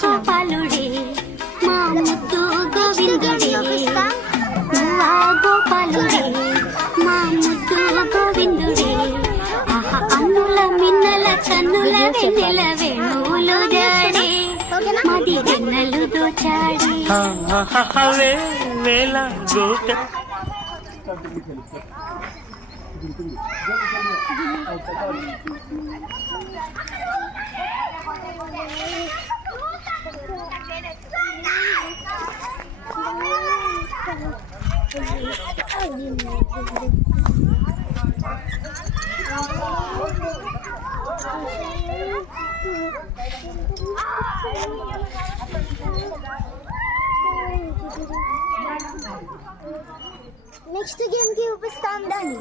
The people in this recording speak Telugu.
గోపాలుడే మా ముద్దు గోవిందుడే నువ్వా గోపాలుడే మా ముద్దు గోవిందుడే ఆహా అన్నుల మిన్నల కన్నుల వెన్నెల వేణువులు జాడే మది వెన్నెలు దోచాడే వేల గోట నెక్స్ట్ గేమ్ కి చూపిస్తాం దాన్ని.